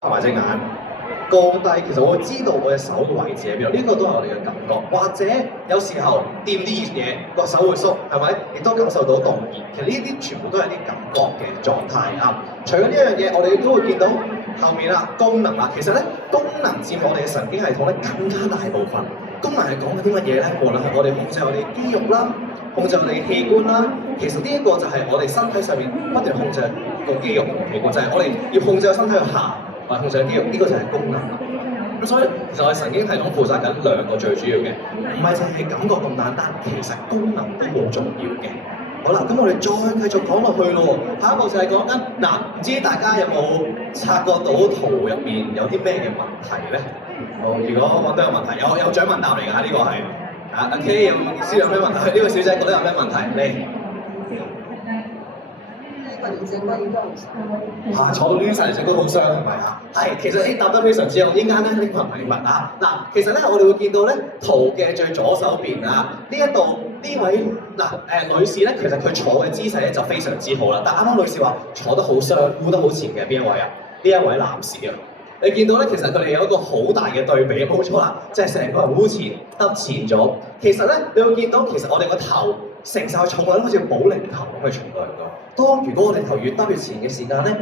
合埋隻眼，高低，其實我會知道我隻手嘅位置喺邊度，呢個都係我哋嘅感覺。或者有時候掂啲熱嘢，個手會縮，係咪？亦都感受到凍熱。其實呢啲全部都係啲感覺嘅狀態啊。除咗呢一樣嘢，我哋都會見到後面啦，功能啦。其實咧，功能佔我哋嘅神經系統咧更加大部分。功能係講緊啲乜嘢咧？無論係我哋控制我哋肌肉啦，控制我哋器官啦，其實呢一個就係我哋身體上面不斷控制個肌肉同器官，就係我哋要控制個身體去行，或者控制個肌肉，呢個就係功能啦。咁所以其實我哋神經系統負責緊兩個最主要嘅，唔係淨係感覺咁簡單，其實功能都好重要嘅。好啦，咁我哋再繼續講落去咯。下一步就係講緊嗱，唔知大家有冇察覺到圖入面有啲咩嘅問題咧？好，如果我覺得有問題，有獎問答嚟㗎，呢個係啊。阿 K 有唔知有咩問題？呢位小姐覺得有咩問題？你坐到攣晒嚟隻腳好傷係咪啊？係，其實你答得非常之好，應間咧拎份禮物啊！嗱，其實咧我哋會見到咧圖嘅最左手邊啊，呢一度呢位女士咧，其實佢坐嘅姿勢咧就非常之好啦。但啱啱女士話坐得好雙，顧得好前嘅邊一位啊？呢一位男士啊！你見到咧，其實佢哋有一個好大嘅對比，冇錯啦，即係成個人烏前耷前咗。其實咧，你會見到其實我哋個頭承受重量好似保齡球咁去重量㗎。當如果我哋頭越耷越前嘅時間咧，